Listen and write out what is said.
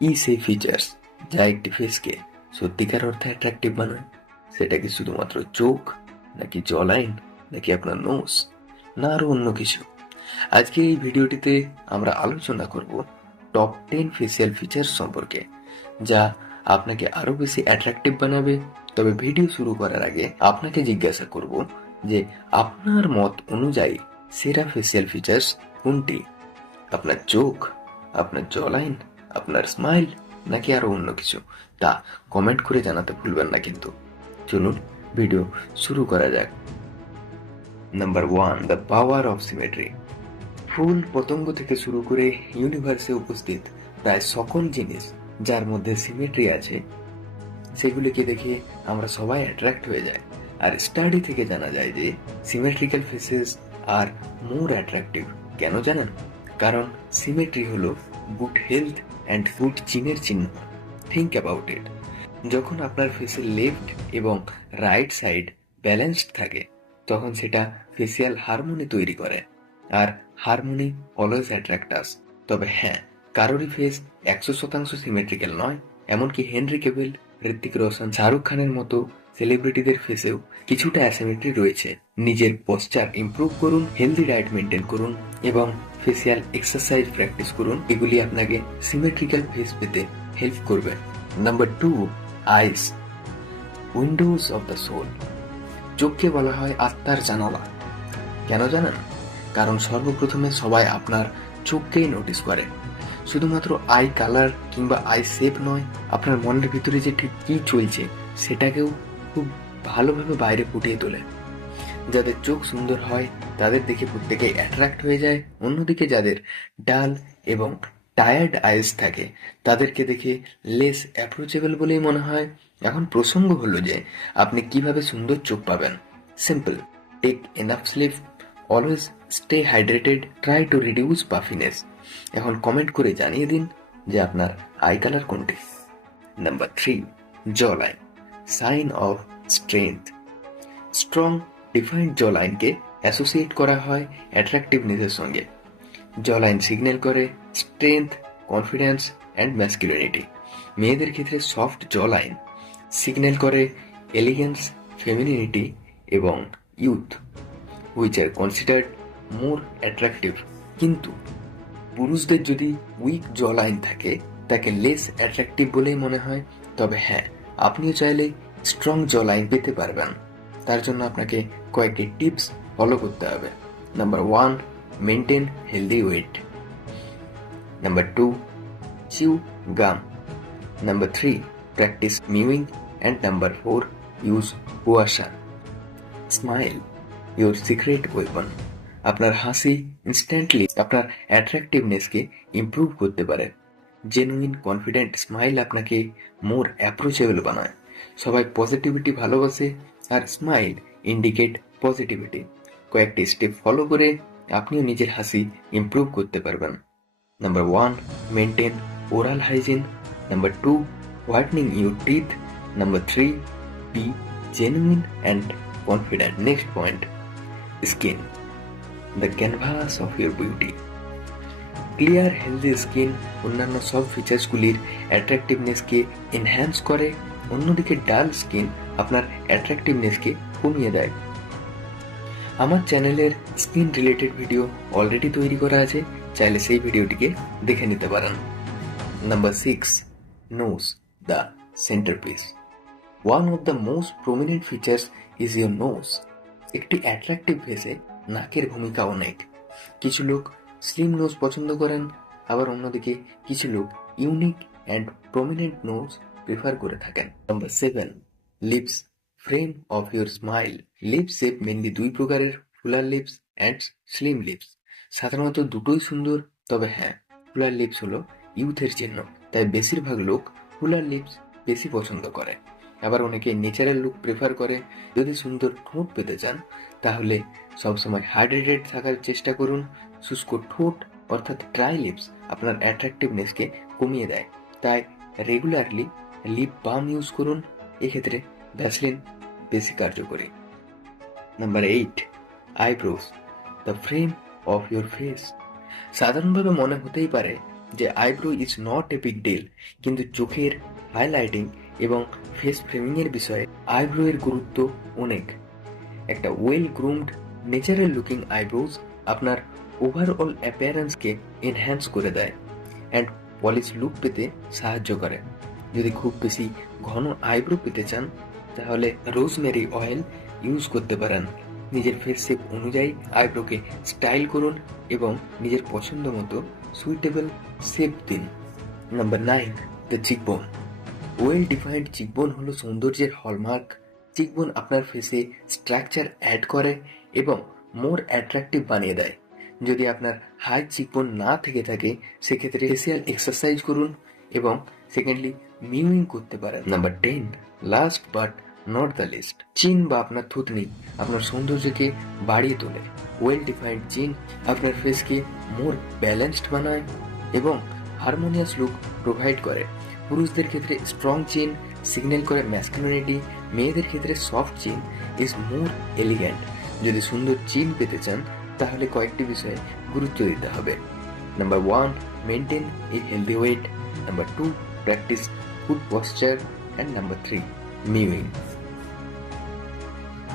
কি সেই ফিচার্স যা একটি ফেসকে সত্যিকার অর্থে অ্যাট্রাকটিভ বানায়? সেটা কি শুধুমাত্র চোখ, নাকি জ লাইন, নাকি আপনার নোজ, না আরো অন্য কিছু? আজকে এই ভিডিওটিতে আমরা আলোচনা করব টপ 10 ফেসিয়াল ফিচার্স সম্পর্কে, যা আপনাকে আরো বেশি অ্যাট্রাকটিভ বানাবে। তবে ভিডিও শুরু করার আগে আপনাকে জিজ্ঞাসা করব যে আপনার মত অনুযায়ী সেরা ফেসিয়াল ফিচার্স কোনটি? আপনার চোখ, আপনার জ লাইন, আপনার স্মাইল, নাকি আরো অন্য কিছু? তা কমেন্ট করে জানাতে ভুলবেন না কিন্তু। চলুন ভিডিও শুরু করা যাক। Number 1, the power of symmetry. ফুল পতঙ্গ থেকে শুরু করে ইউনিভার্সে উপস্থিত প্রায় সকল জিনিস যার মধ্যে সিমেট্রি আছে, সেগুলিকে দেখে আমরা সবাই অ্যাট্রাক্ট হয়ে যাই। আর স্টাডি থেকে জানা যায় যে সিমেট্রিক্যাল ফেসেস আর মোর অ্যাট্রাকটিভ। কেন জানেন? কারণ সিমেট্রি হলো গুড হেলথ অ্যান্ড গুড জিনের চিহ্ন। Think about it. যখন আপনার ফেসের লেফট এবং রাইট সাইড ব্যালেন্সড থাকে, তখন সেটা ফেসিয়াল হারমোনি তৈরি করে। আর হারমোনি অলওয়েজ অ্যাট্রাক্ট আস। তবে হ্যাঁ, কারোরই ফেস 100% সিমেট্রিক্যাল নয়। এমনকি হেনরি কেভিল, ঋত্বিক রোশন, শাহরুখ খানের মতো সেলিব্রিটিদের ফেসেও কিছুটা অ্যাসিমেট্রি রয়েছে। নিজের পশ্চার ইমপ্রুভ করুন, হেলদি ডায়েট মেনটেন করুন এবং ফেসিয়াল এক্সারসাইজ প্র্যাকটিস করুন। এগুলি আপনাকে সিমেট্রিক্যাল ফেস পেতে হেল্প করবে। Number 2, eyes, windows of the soul. চোখকে বলা হয় আত্মার জানালা। কেন জানেন? কারণ সর্বপ্রথমে সবাই আপনার চোখকেই নোটিস করে। শুধুমাত্র আই কালার কিংবা আই শেপ নয়, আপনার মনের ভিতরে যে ঠিক কী চলছে সেটাকেও খুব ভালোভাবে বাইরে ফুটিয়ে তোলে। যাদের চোখ সুন্দর হয় তাদের দেখে প্রত্যেকেই অ্যাট্রাক্ট হয়ে যায়। অন্যদিকে যাদের ডাল এবং টায়ার্ড আইস থাকে তাদেরকে দেখে লেস অ্যাপ্রোচেবল বলেই মনে হয়। এখন প্রসঙ্গ হলো যে আপনি কিভাবে সুন্দর চোখ পাবেন। Simple, take enough sleep, always stay hydrated, try to reduce puffiness. এখন কমেন্ট করে জানিয়ে দিন যে আপনার আই কালার কোনটি। Number 3, jaw line, sign of strength. Strong defined jaw লাইনকে অ্যাসোসিয়েট করা হয় অ্যাট্রাকটিভনেসের সঙ্গে। জ লাইন সিগন্যাল করে স্ট্রেংথ, কনফিডেন্স অ্যান্ড ম্যাসকুলিনিটি। মেয়েদের ক্ষেত্রে সফট জ লাইন সিগন্যাল করে এলিগেন্স, ফেমিনিনিটি এবং youth, which are considered more attractive. কিন্তু পুরুষদের যদি উইক জ লাইন থাকে তাকে লেস অ্যাট্রাকটিভ বলেই মনে হয়। তবে হ্যাঁ, আপনিও চাইলে স্ট্রং জ লাইন পেতে পারবেন। তার জন্য আপনাকে কয়েকটি টিপস ফলো করতে হবে। Number 1, maintain healthy weight. Number 2, chew gum. Number 3, practice mewing. And number 4, use washer. Smile, your secret weapon. আপনার হাসি ইনস্ট্যান্টলি আপনার অ্যাট্রাকটিভনেসকে ইমপ্রুভ করতে পারে। জেনুইন কনফিডেন্ট স্মাইল আপনাকে মোর অ্যাপ্রোচেবল বানায়। সবাই পজিটিভিটি ভালোবাসে আর স্মাইল ইন্ডিকেট পজিটিভিটি। কয়েকটি স্টেপ ফলো করে আপনিও নিজের হাসি ইমপ্রুভ করতে পারবেন। Number 1, maintain oral hygiene. Number 2, whitening your teeth. Number 3, be genuine and confident. Next point, skin, the canvas of your beauty. Clear healthy skin অন্যান্য সব ফিচার্সগুলির অ্যাট্রাকটিভনেসকে এনহ্যান্স করে। অন্যদিকে ডাল স্কিন আপনার অ্যাট্রাকটিভনেসকে কমিয়ে দেয়। আমার চ্যানেলের স্কিন রিলেটেড ভিডিও অলরেডি তৈরি করা আছে, চাইলে সেই ভিডিওটিকে দেখে নিতে পারেন। Number 6, nose, the centrepiece. One of the most prominent features is your nose. একটি অ্যাট্রাকটিভ ফেসে নাকের ভূমিকা অনেক। কিছু লোক স্লিম নোজ পছন্দ করেন, আবার অন্যদিকে কিছু লোক unique and prominent nose prefer করে থাকেন। Number 7, lips, frame of your smile. Lips shape mainly দুই প্রকারের, fuller lips and slim lips. সাধারণত দুটোই সুন্দর, তবে হ্যাঁ, ফুলার লিপস হলো ইউথের চিহ্ন, তাই বেশিরভাগ লোক ফুলার লিপস বেশি পছন্দ করে। আবার অনেকে ন্যাচারাল লুক প্রেফার করে। যদি সুন্দর ঠোঁট পেতে চান তাহলে সবসময় হাইড্রেটেড থাকার চেষ্টা করুন। শুষ্ক ঠোঁট অর্থাৎ ড্রাই লিপস আপনার অ্যাট্রাকটিভনেসকে কমিয়ে দেয়, তাই রেগুলারলি লিপ বাম ইউজ করুন। এক্ষেত্রে ভ্যাসলিন বেশি কার্যকরী। Number 8, eyebrows, the frame of your face. সাধারণভাবে মনে হতেই পারে যে eyebrow is not a big deal, কিন্তু চোখের হাইলাইটিং এবং ফেস ফ্রেমিং এর বিষয়ে আইব্রো এর গুরুত্ব অনেক। একটা well groomed natural looking eyebrows আপনার ওভারঅল অ্যাপিয়ারেন্সকে এনহ্যান্স করে দেয় অ্যান্ড পলিশ লুক পেতে সাহায্য করে। যদি খুব বেশি ঘন আইব্রো পেতে চান তাহলে রোজমেরি অয়েল ইউজ করতে পারেন। নিজের ফেস শেপ অনুযায়ী আইব্রোকে স্টাইল করুন এবং নিজের পছন্দ মতো সুইটেবল শেপ দিন। Number 9, the চিকবোন। ওয়েল ডিফাইন্ড চিকবোন হলো সৌন্দর্যের হলমার্ক। চিকবোন আপনার ফেসে স্ট্রাকচার অ্যাড করে এবং মোর অ্যাট্রাকটিভ বানিয়ে দেয়। যদি আপনার হাই চিকবোন না থেকে থাকে সেক্ষেত্রে ফেসিয়াল এক্সারসাইজ করুন এবং সেকেন্ডলি মিউইং করতে পারেন। Number 10, last but not the least. Chin বা আপনার থুতনি আপনার সৌন্দর্যকে বাড়িয়ে তোলে। ওয়েল ডিফাইন্ড চিন আপনার ফেসকে মোর ব্যালেন্সড বানায় এবং হারমোনিয়াস লুক প্রোভাইড করে। পুরুষদের ক্ষেত্রে স্ট্রং চিন সিগন্যাল করে ম্যাসকুলিনিটি, মেয়েদের ক্ষেত্রে সফট চিন ইজ মোর এলিগ্যান্ট। যদি সুন্দর চিন পেতে চান তাহলে কয়েকটি বিষয়ে গুরুত্ব দিতে হবে। Number 1, maintain a healthy weight. Number 2, practice good posture. And number 3, মিউইং।